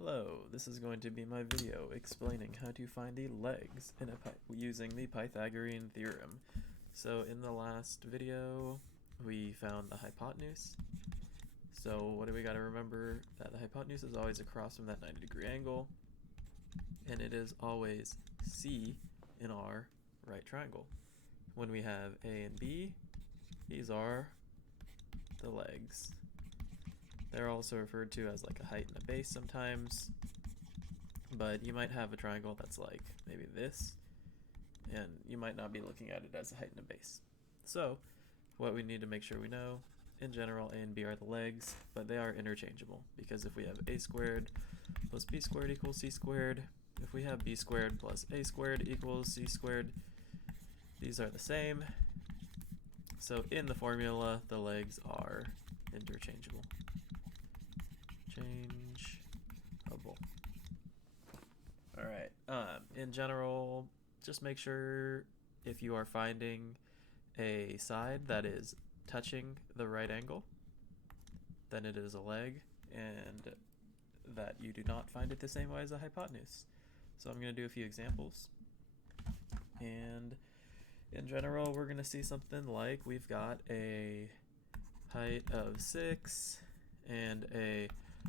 Hello, this is going to be my video explaining how to find the legs in using the Pythagorean theorem. So in the last video, we found the hypotenuse. So what do we got to remember? That the hypotenuse is always across from that 90-degree angle, and it is always C in our right triangle. When we have A and B, these are the legs. They're also referred to as like a height and a base sometimes, but you might have a triangle that's like maybe this, and you might not be looking at it as a height and a base. So what we need to make sure we know, in general, A and B are the legs, but they are interchangeable, because if we have a squared plus b squared equals c squared, if we have b squared plus a squared equals c squared, these are the same. So in the formula, the legs are interchangeable. Changeable. Alright, in general, just make sure if you are finding a side that is touching the right angle, then it is a leg, and that you do not find it the same way as a hypotenuse. So I'm going to do a few examples, and in general we're going to see something like we've got a height of 6 and a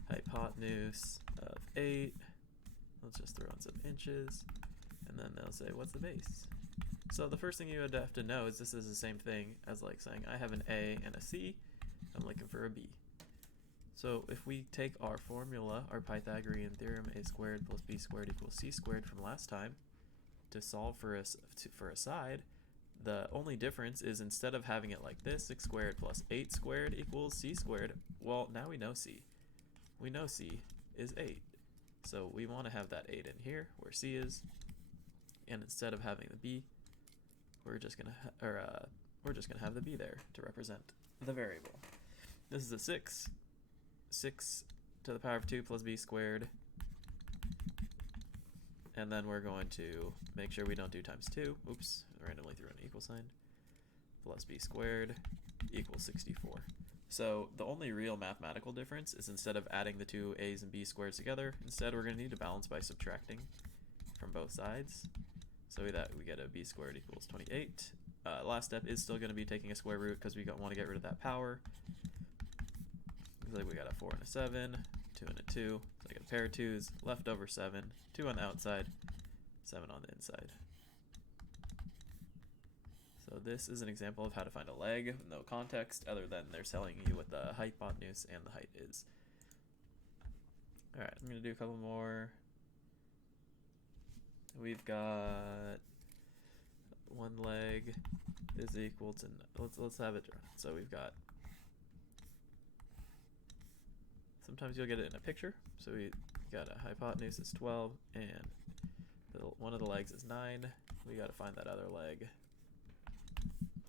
hypotenuse of 8. Let's just throw in some inches, and then they'll say, what's the base? So the first thing you would have to know is this is the same thing as like saying I have an A and a C, I'm looking for a B. So if we take our formula, our Pythagorean theorem, a squared plus b squared equals c squared from last time, to solve for a side, the only difference is instead of having it like this, 6 squared plus 8 squared equals c squared, well, now we know c. We know c is 8. So we want to have that 8 in here where c is, and instead of having the b, we're just gonna have the b there to represent the variable. This is a 6 to the power of 2 plus b squared, and then we're going to make sure we don't do times 2. Oops, randomly threw an equal sign. Plus b squared equals 64. So the only real mathematical difference is instead of adding the two a's and b squares together, instead we're going to need to balance by subtracting from both sides. So we get a b squared equals 28. Last step is still going to be taking a square root because we want to get rid of that power. Looks like we got a 4 and a 7, 2 and a 2. So I get a pair of 2's, left over 7, 2 on the outside, 7 on the inside. So this is an example of how to find a leg with no context other than they're telling you what the hypotenuse and the height is. Alright, I'm going to do a couple more. We've got one leg is equal to, let's have it drawn. So we've got, sometimes you'll get it in a picture. So we got a hypotenuse is 12 and one of the legs is 9. We got to find that other leg.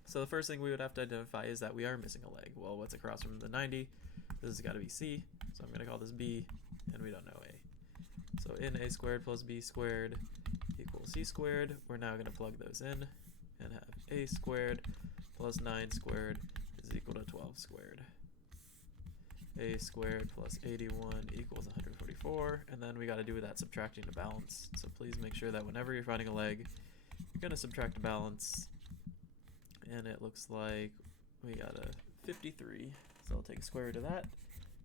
So the first thing we would have to identify is that we are missing a leg. Well, what's across from the 90? This has got to be C, so I'm going to call this B, and we don't know A. So in a squared plus b squared equals c squared, we're now going to plug those in and have a squared plus 9 squared is equal to 12 squared. A squared plus 81 equals 144, and then we got to do that subtracting to balance. So please make sure that whenever you're finding a leg, you're going to subtract to balance. And it looks like we got a 53, so I'll take a square root of that.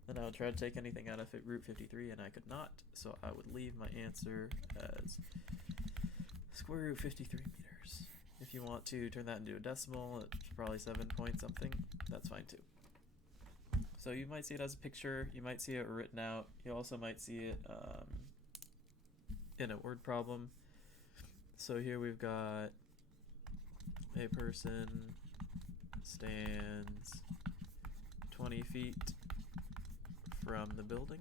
Then I would try to take anything out of root 53, and I could not, so I would leave my answer as square root 53 meters. If you want to turn that into a decimal, it's probably 7 point something, that's fine too. So you might see it as a picture, you might see it written out, you also might see it in a word problem. So here we've got a person stands 20 feet from the building.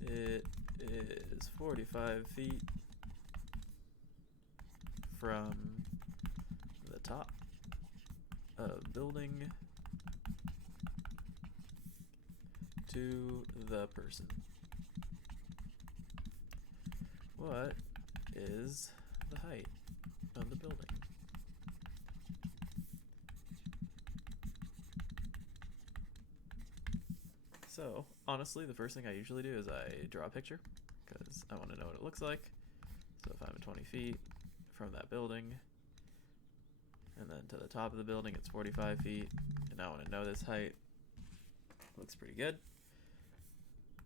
It is 45 feet from the top of building to the person. What is the height of the building? So honestly, the first thing I usually do is I draw a picture because I want to know what it looks like. So if I'm at 20 feet from that building, and then to the top of the building it's 45 feet, and I want to know this height. Looks pretty good.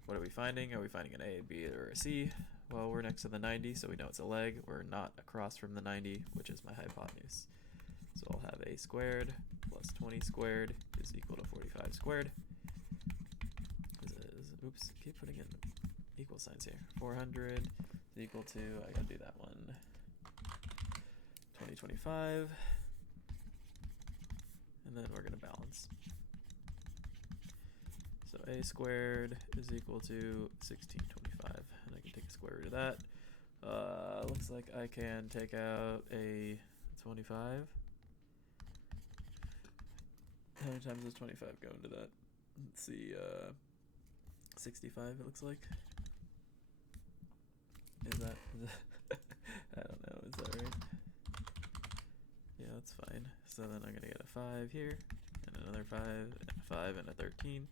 What are we finding? Are we finding an A, a B, or a C? Well, we're next to the 90, so we know it's a leg. We're not across from the 90, which is my hypotenuse. So I'll have A squared plus 20 squared is equal to 45 squared. This is, oops, keep putting in equal signs here. 400 is equal to, I gotta do that one, 2025. And then we're gonna balance. So A squared is equal to 1625, and I can take a square root of that. Looks like I can take out a 25. How many times does 25 go into that? Let's see, 65 it looks like. Is that I don't know, is that right? Yeah, that's fine. So then I'm gonna get a 5 here, and another 5, and a 5, and a 13.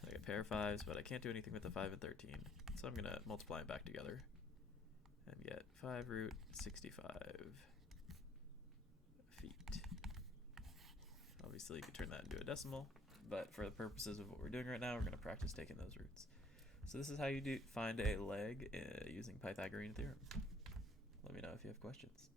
So I get a pair of 5s, but I can't do anything with the 5 and 13. So I'm gonna multiply them back together and get 5 root 65 feet. Obviously you could turn that into a decimal, but for the purposes of what we're doing right now, we're gonna practice taking those roots. So this is how you find a leg using Pythagorean theorem. Let me know if you have questions.